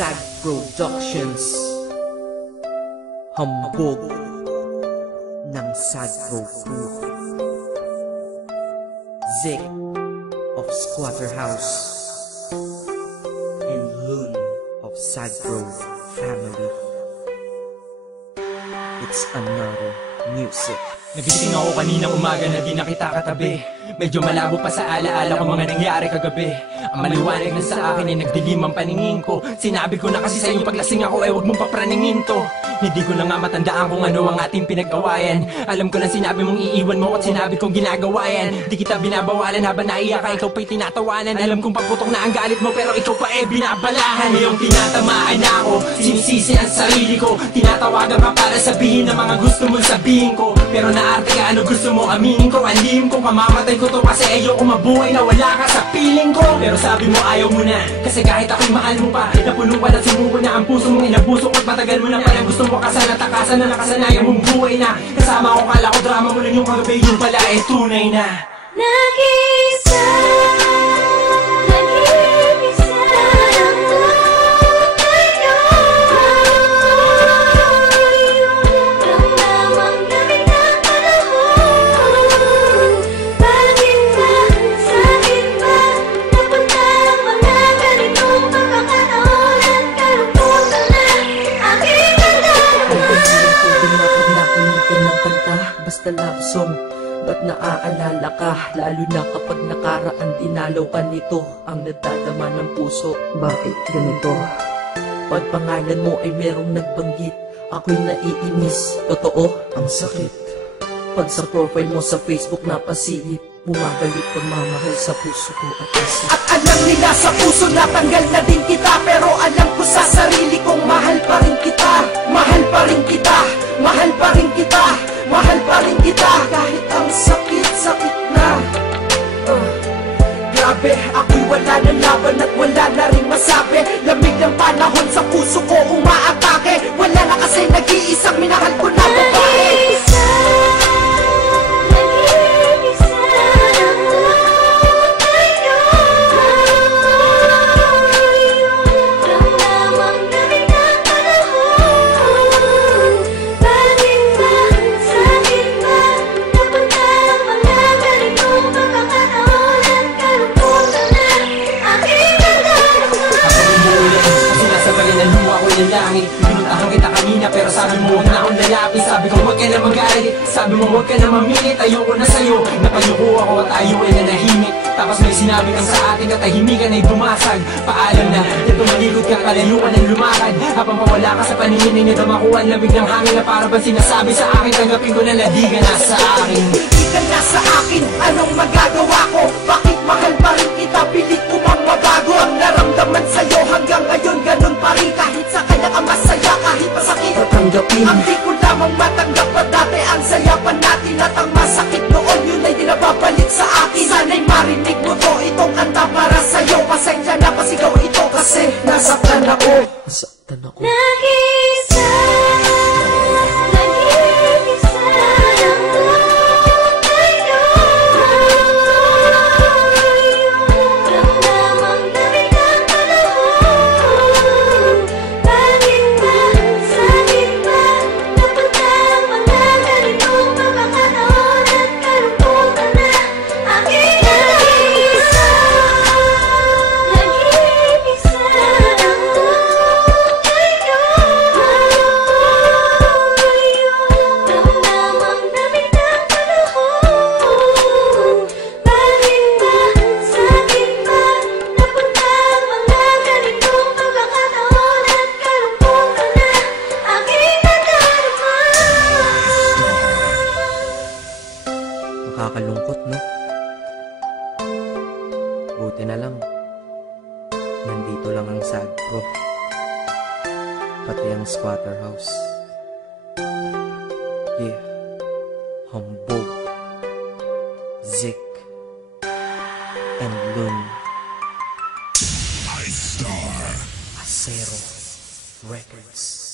SAG Productions. Hambog ng SAG Pro Crew. Zick of Squatter House and Loon of SAG Pro Family. It's another music. Nagising ako kaninang umaga na di na kita katabi. Medyo malabo pa sa alaala ko mga nangyari kagabi. Ang maliwanag na sa akin ay nagdilim ang paningin ko. Sinabi ko na kasi sa'yo paglasing ako ay huwag mong papraningin to. Hindi ko na nga matandaan kung ano ang ating pinag-awayan. Alam ko lang sinabi mong iiwan mo at sinabi kong ginagawa yan. Di kita binabawalan habang naiyak ka, ikaw pa'y tinatawanan. Alam kong pagputok na ang galit mo pero ikaw pa binabalahan. Ngayong tinatamaan na ako, sinisisi ang sarili ko. Tinatawagan ka para sabihin ang mga gusto mong sabihin ko. Pero naarte ka, ano gusto mo aminin ko? Anlihim ko, kamamatay ko to kasi ayoko mabuhay na wala ka sa piling ko. Pero sabi mo ayaw mo na, kasi kahit ako'y mahal mo pa. Napuno pa na sumuko na ang puso mong inabuso ko't matagal mo na palang gusto mo kasana takasan na nakasanayan mong buhay na. Kasama ko kala ko drama mo lang yung kagabi, yung pala ay tunay na. Nag-isa basta love song, ba't naaalala ka? Lalo na kapag nakaraan dinalaw ka nito. Ang nadadama ng puso, bakit ganito? Pag pangalan mo ay merong nagbanggit, ako'y naiinis, totoo, ang sakit. Pag sa profile mo sa Facebook napasilip, bumabalik pagmamahal sa puso ko at isip. At alam nila sa puso natanggal na din kita, pero alam ko sa sarili kong mahal pa rin kita. Mahal pa rin kita, mahal pa rin kita, mahal pa rin kita. Kahit ang sakit-sakit na grabe, ako'y wala ng laban at wala na rin masabi. Lamig ng panahon sa puso ko umaatake. Wala na kasi nag-iisang minahal ko na babae. Pinuntahan kita kanina pero sabi mo huwag na akong lalapit. Sabi ko huwag ka na mag-alit, sabi mo huwag ka na mamilit. Ayoko na sa'yo, napayuko ako at tayo ay nanahimik. Tapos may sinabi kang sa ating katahimikan ay dumasag. Paalam na, dito malikot ka, kalayuan ng lumakad. Habang pawala ka sa paningin ay nadama ko ang lamig ng hangin na para bang sinasabi sa akin. Tanggapin ko na di ka na sa akin. Di ka na sa akin, anong magagawa ko? Bakit mahal pa rin kita, pilit ko mang mabago. Ang naramdaman sa'yo hanggang ngayon ganun pa rin. Kahit sa kanya ka masaya, kahit masakit tatanggapin. Ang di ko lamang matanggap pa dati ang saya pa natin. At ang masakit noon, yun ay di nababalik sa akin. Sana'y marinig mo to, itong kanta para sa'yo. Pasensya na pasigaw ito kasi nasaktan ako. Nasaktan ako. Nag-isa Nakakalungkot, no? Buti na lang nandito lang ang SAG Pro, pati ang Squatter House. Yeah, Hambog, Zick, and Loon. Acero Records.